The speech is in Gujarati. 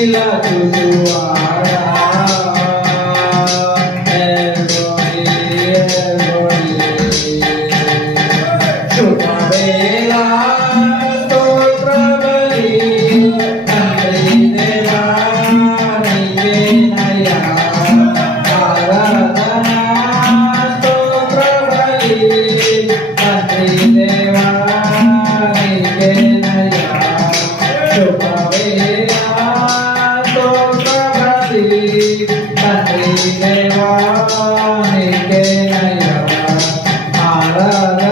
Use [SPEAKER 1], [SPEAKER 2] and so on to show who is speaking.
[SPEAKER 1] శిలకు ఆడా. Hare Hare Hare Hare